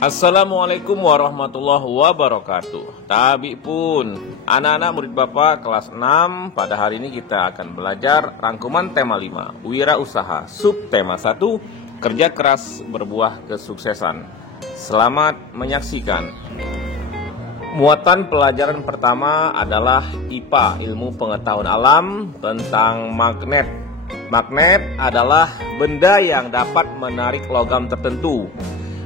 Assalamualaikum warahmatullahi wabarakatuh. Tabi pun, anak-anak murid Bapak kelas 6, pada hari ini kita akan belajar rangkuman tema 5, wirausaha, subtema 1, kerja keras berbuah kesuksesan. Selamat menyaksikan. Muatan pelajaran pertama adalah IPA, ilmu pengetahuan alam, tentang magnet. Magnet adalah benda yang dapat menarik logam tertentu.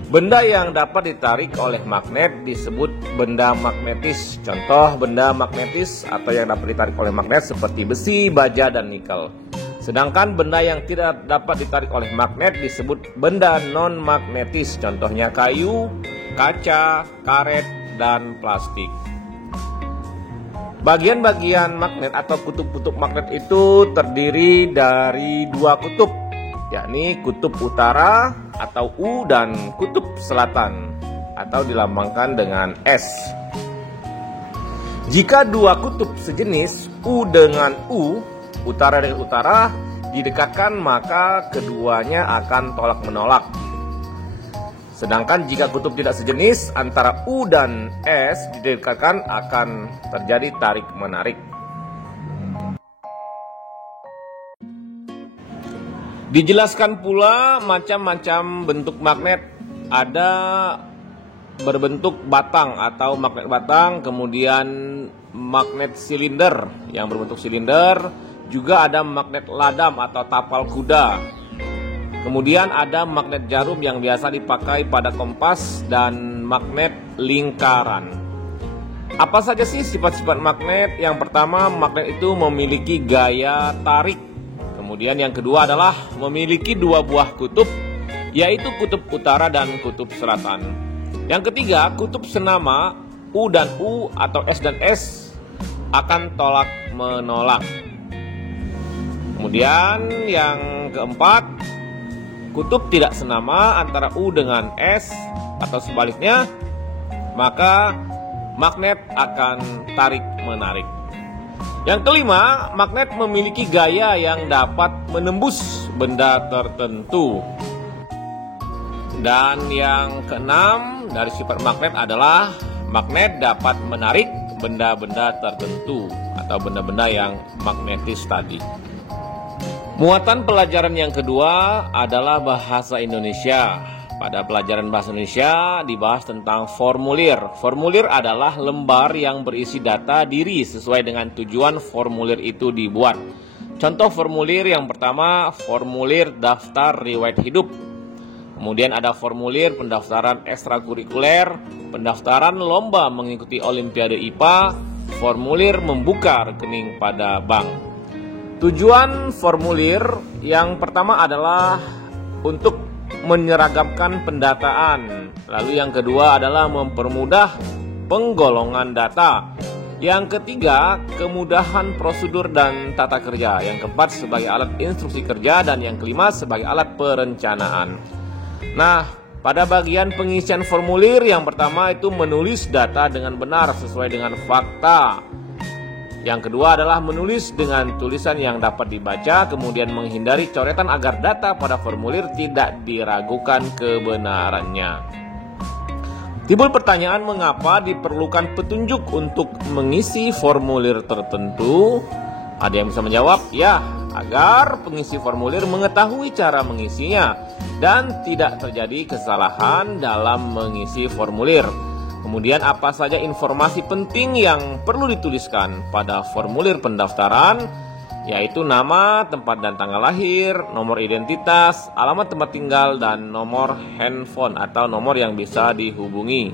Benda yang dapat ditarik oleh magnet disebut benda magnetis. Contoh benda magnetis atau yang dapat ditarik oleh magnet seperti besi, baja, dan nikel. Sedangkan benda yang tidak dapat ditarik oleh magnet disebut benda non-magnetis. Contohnya kayu, kaca, karet, dan plastik. Bagian-bagian magnet atau kutub-kutub magnet itu terdiri dari dua kutub, yakni kutub utara atau U dan kutub selatan atau dilambangkan dengan S. Jika dua kutub sejenis U dengan U, utara dengan utara, didekatkan, maka keduanya akan tolak menolak. Sedangkan jika kutub tidak sejenis antara U dan S didekatkan, akan terjadi tarik menarik. Dijelaskan pula macam-macam bentuk magnet. Ada berbentuk batang atau magnet batang, kemudian magnet silinder yang berbentuk silinder, juga ada magnet ladam atau tapal kuda. Kemudian ada magnet jarum yang biasa dipakai pada kompas, dan magnet lingkaran. Apa saja sih sifat-sifat magnet? Yang pertama, magnet itu memiliki gaya tarik. Kemudian yang kedua adalah memiliki dua buah kutub, yaitu kutub utara dan kutub selatan. Yang ketiga, kutub senama U dan U atau S dan S akan tolak menolak. Kemudian yang keempat, kutub tidak senama antara U dengan S atau sebaliknya, maka magnet akan tarik menarik. Yang kelima, magnet memiliki gaya yang dapat menembus benda tertentu. Dan yang keenam dari sifat magnet adalah magnet dapat menarik benda-benda tertentu atau benda-benda yang magnetis tadi. Muatan pelajaran yang kedua adalah bahasa Indonesia. Pada pelajaran bahasa Indonesia dibahas tentang formulir. Formulir adalah lembar yang berisi data diri sesuai dengan tujuan formulir itu dibuat. Contoh formulir yang pertama, formulir daftar riwayat hidup. Kemudian ada formulir pendaftaran ekstrakurikuler, pendaftaran lomba mengikuti Olimpiade IPA, formulir membuka rekening pada bank. Tujuan formulir yang pertama adalah untuk menyeragamkan pendataan. Lalu yang kedua adalah mempermudah penggolongan data. Yang ketiga, kemudahan prosedur dan tata kerja. Yang keempat, sebagai alat instruksi kerja. Dan yang kelima, sebagai alat perencanaan. Nah, pada bagian pengisian formulir yang pertama itu menulis data dengan benar sesuai dengan fakta. Yang kedua adalah menulis dengan tulisan yang dapat dibaca, kemudian menghindari coretan agar data pada formulir tidak diragukan kebenarannya. Timbul pertanyaan, mengapa diperlukan petunjuk untuk mengisi formulir tertentu? Ada yang bisa menjawab, ya, agar pengisi formulir mengetahui cara mengisinya dan tidak terjadi kesalahan dalam mengisi formulir. Kemudian apa saja informasi penting yang perlu dituliskan pada formulir pendaftaran, yaitu nama, tempat dan tanggal lahir, nomor identitas, alamat tempat tinggal, dan nomor handphone atau nomor yang bisa dihubungi.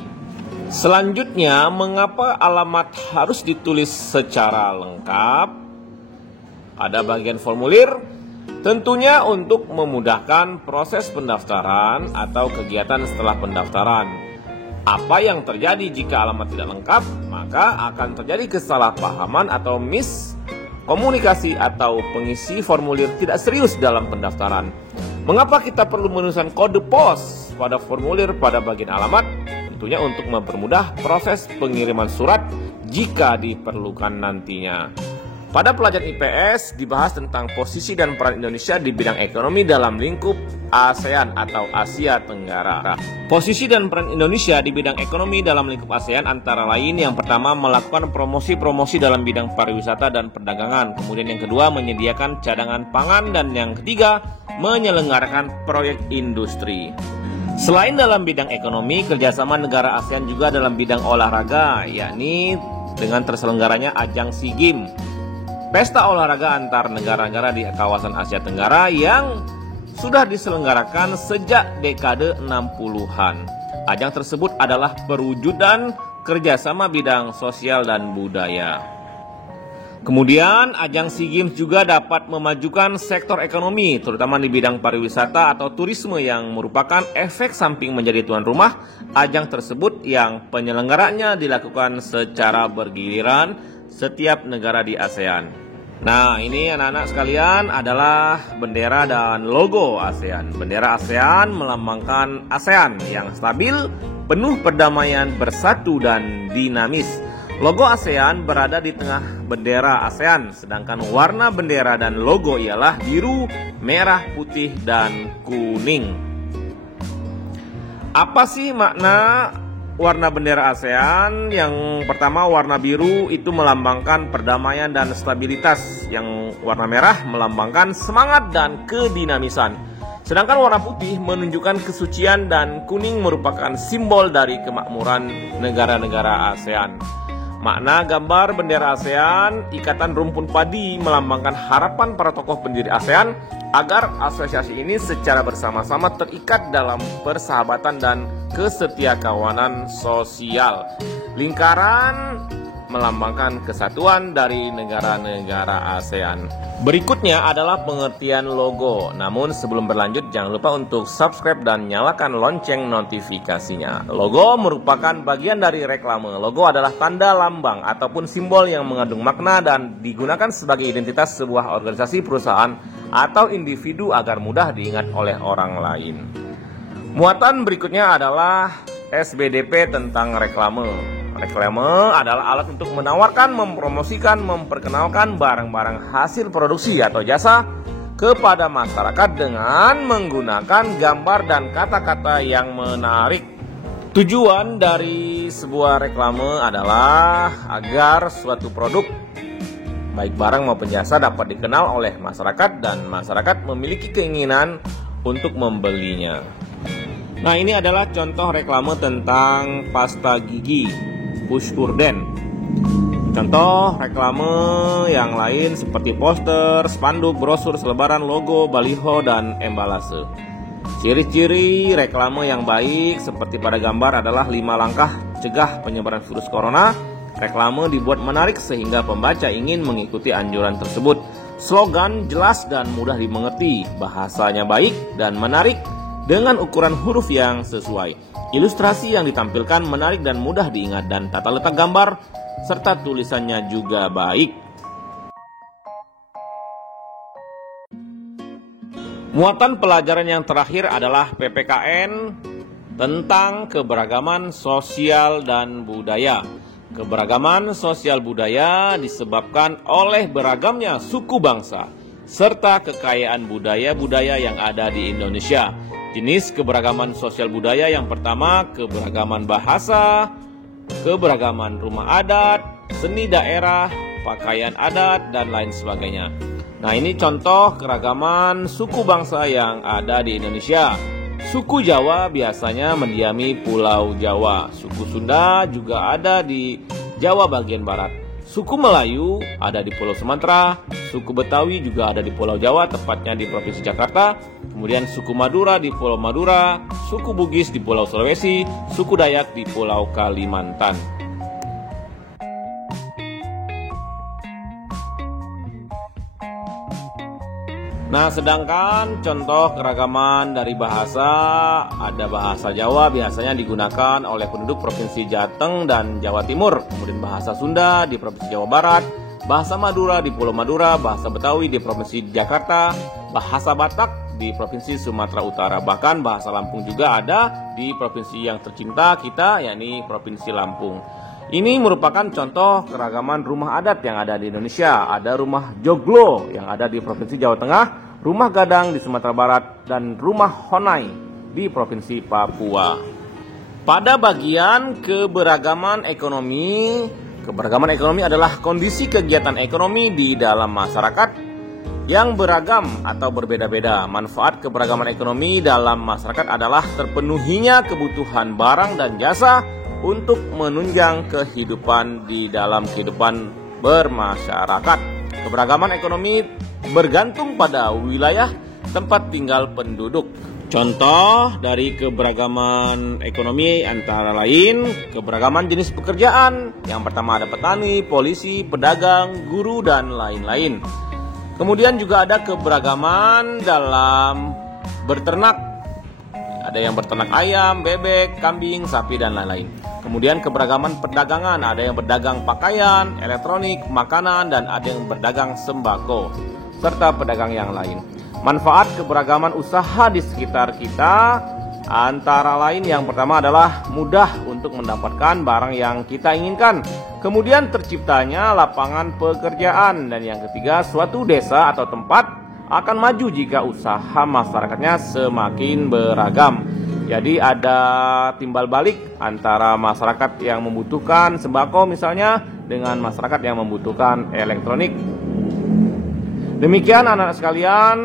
Selanjutnya, mengapa alamat harus ditulis secara lengkap? Ada bagian formulir, tentunya untuk memudahkan proses pendaftaran atau kegiatan setelah pendaftaran. Apa yang terjadi jika alamat tidak lengkap? Maka akan terjadi kesalahpahaman atau miskomunikasi atau pengisi formulir tidak serius dalam pendaftaran. Mengapa kita perlu menuliskan kode pos pada formulir pada bagian alamat? Tentunya untuk mempermudah proses pengiriman surat jika diperlukan nantinya. Pada pelajaran IPS dibahas tentang posisi dan peran Indonesia di bidang ekonomi dalam lingkup ASEAN atau Asia Tenggara. Posisi dan peran Indonesia di bidang ekonomi dalam lingkup ASEAN antara lain yang pertama melakukan promosi-promosi dalam bidang pariwisata dan perdagangan. Kemudian yang kedua menyediakan cadangan pangan dan yang ketiga menyelenggarakan proyek industri. Selain dalam bidang ekonomi, kerjasama negara ASEAN juga dalam bidang olahraga, yakni dengan terselenggaranya ajang SEA Games. Pesta olahraga antar negara-negara di kawasan Asia Tenggara yang sudah diselenggarakan sejak dekade 60-an. Ajang tersebut adalah perwujudan kerjasama bidang sosial dan budaya. Kemudian, ajang SEA Games juga dapat memajukan sektor ekonomi, terutama di bidang pariwisata atau turisme yang merupakan efek samping menjadi tuan rumah ajang tersebut yang penyelenggaranya dilakukan secara bergiliran setiap negara di ASEAN. Nah, ini anak-anak sekalian adalah bendera dan logo ASEAN. Bendera ASEAN melambangkan ASEAN yang stabil, penuh perdamaian, bersatu dan dinamis. Logo ASEAN berada di tengah bendera ASEAN, sedangkan warna bendera dan logo ialah biru, merah, putih, dan kuning. Apa sih makna warna bendera ASEAN? Yang pertama, warna biru itu melambangkan perdamaian dan stabilitas. Yang warna merah melambangkan semangat dan kedinamisan. Sedangkan warna putih menunjukkan kesucian dan kuning merupakan simbol dari kemakmuran negara-negara ASEAN. Makna gambar bendera ASEAN, ikatan rumpun padi melambangkan harapan para tokoh pendiri ASEAN agar asosiasi ini secara bersama-sama terikat dalam persahabatan dan kesetiakawanan sosial. Lingkaran melambangkan kesatuan dari negara-negara ASEAN. Berikutnya adalah pengertian logo. Namun sebelum berlanjut jangan lupa untuk subscribe dan nyalakan lonceng notifikasinya. Logo merupakan bagian dari reklame. Logo adalah tanda lambang ataupun simbol yang mengandung makna dan digunakan sebagai identitas sebuah organisasi, perusahaan, atau individu agar mudah diingat oleh orang lain. Muatan berikutnya adalah SBDP tentang reklame. Reklame adalah alat untuk menawarkan, mempromosikan, memperkenalkan barang-barang hasil produksi atau jasa kepada masyarakat dengan menggunakan gambar dan kata-kata yang menarik. Tujuan dari sebuah reklame adalah agar suatu produk, baik barang maupun jasa, dapat dikenal oleh masyarakat dan masyarakat memiliki keinginan untuk membelinya. Nah, ini adalah contoh reklame tentang pasta gigi Purden. Contoh reklame yang lain seperti poster, spanduk, brosur, selebaran, logo, baliho, dan embalase. Ciri-ciri reklame yang baik seperti pada gambar adalah 5 langkah cegah penyebaran virus corona. Reklame dibuat menarik sehingga pembaca ingin mengikuti anjuran tersebut. Slogan jelas dan mudah dimengerti, bahasanya baik dan menarik dengan ukuran huruf yang sesuai. Ilustrasi yang ditampilkan menarik dan mudah diingat, dan tata letak gambar serta tulisannya juga baik. Muatan pelajaran yang terakhir adalah PPKN tentang keberagaman sosial dan budaya. Keberagaman sosial budaya disebabkan oleh beragamnya suku bangsa serta kekayaan budaya-budaya yang ada di Indonesia. Jenis keberagaman sosial budaya yang pertama, keberagaman bahasa, keberagaman rumah adat, seni daerah, pakaian adat, dan lain sebagainya. Nah, ini contoh keragaman suku bangsa yang ada di Indonesia. Suku Jawa biasanya mendiami Pulau Jawa. Suku Sunda juga ada di Jawa bagian barat. Suku Melayu ada di Pulau Sumatera. Suku Betawi juga ada di Pulau Jawa, tepatnya di Provinsi Jakarta. Kemudian suku Madura di Pulau Madura, suku Bugis di Pulau Sulawesi, suku Dayak di Pulau Kalimantan. Nah, sedangkan contoh keragaman dari bahasa, ada bahasa Jawa biasanya digunakan oleh penduduk Provinsi Jateng dan Jawa Timur. Kemudian bahasa Sunda di Provinsi Jawa Barat, bahasa Madura di Pulau Madura, bahasa Betawi di Provinsi Jakarta, bahasa Batak di Provinsi Sumatera Utara. Bahkan bahasa Lampung juga ada di provinsi yang tercinta kita, yakni Provinsi Lampung. Ini merupakan contoh keragaman rumah adat yang ada di Indonesia. Ada rumah joglo yang ada di Provinsi Jawa Tengah, rumah gadang di Sumatera Barat, dan rumah honai di Provinsi Papua. Pada bagian keberagaman ekonomi adalah kondisi kegiatan ekonomi di dalam masyarakat yang beragam atau berbeda-beda. Manfaat keberagaman ekonomi dalam masyarakat adalah terpenuhinya kebutuhan barang dan jasa untuk menunjang kehidupan di dalam kehidupan bermasyarakat. Keberagaman ekonomi bergantung pada wilayah tempat tinggal penduduk. Contoh dari keberagaman ekonomi antara lain keberagaman jenis pekerjaan. Yang pertama ada petani, polisi, pedagang, guru, dan lain-lain. Kemudian juga ada keberagaman dalam berternak. Ada yang berternak ayam, bebek, kambing, sapi, dan lain-lain. Kemudian keberagaman perdagangan, ada yang berdagang pakaian, elektronik, makanan, dan ada yang berdagang sembako, serta pedagang yang lain. Manfaat keberagaman usaha di sekitar kita antara lain yang pertama adalah mudah untuk mendapatkan barang yang kita inginkan. Kemudian terciptanya lapangan pekerjaan. Dan yang ketiga, suatu desa atau tempat akan maju jika usaha masyarakatnya semakin beragam. Jadi ada timbal balik antara masyarakat yang membutuhkan sembako misalnya dengan masyarakat yang membutuhkan elektronik. Demikian anak-anak sekalian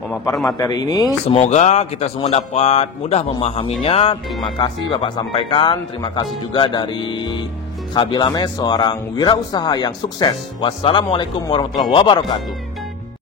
memaparkan materi ini. Semoga kita semua dapat mudah memahaminya. Terima kasih Bapak sampaikan. Terima kasih juga dari Khabil Ames, seorang wirausaha yang sukses. Wassalamualaikum warahmatullahi wabarakatuh.